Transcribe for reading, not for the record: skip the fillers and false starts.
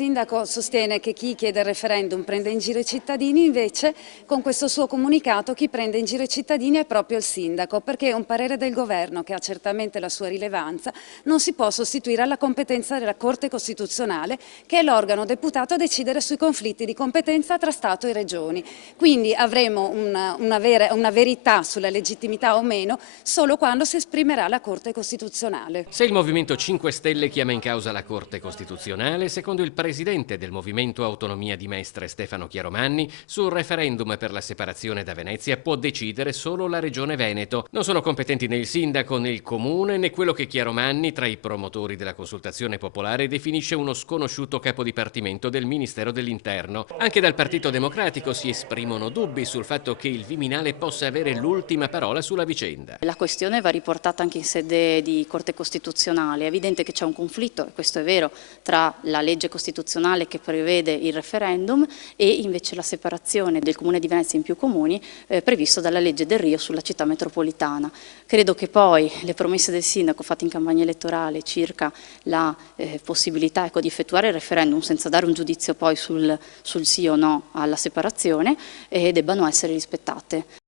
sindaco sostiene che chi chiede il referendum prende in giro i cittadini, invece con questo suo comunicato chi prende in giro i cittadini è proprio il sindaco, perché un parere del governo, che ha certamente la sua rilevanza, non si può sostituire alla competenza della Corte Costituzionale, che è l'organo deputato a decidere sui conflitti di competenza tra Stato e Regioni. Quindi avremo una verità sulla legittimità o meno solo quando si esprimerà la Corte Costituzionale. Se il Movimento 5 Stelle chiama in causa la Corte Costituzionale, secondo il presidente del Movimento Autonomia di Mestre Stefano Chiaromanni, sul referendum per la separazione da Venezia può decidere solo la Regione Veneto. Non sono competenti né il sindaco né il comune né quello che Chiaromanni, tra i promotori della consultazione popolare, definisce uno sconosciuto capodipartimento del Ministero dell'Interno. Anche dal Partito Democratico si esprimono dubbi sul fatto che il Viminale possa avere l'ultima parola sulla vicenda. La questione va riportata anche in sede di Corte Costituzionale. È evidente che c'è un conflitto, e questo è vero, tra la legge costituzionale che prevede il referendum e invece la separazione del Comune di Venezia in più comuni previsto dalla legge Del Rio sulla città metropolitana. Credo che poi le promesse del sindaco fatte in campagna elettorale circa la possibilità di effettuare il referendum senza dare un giudizio poi sul sì o no alla separazione debbano essere rispettate.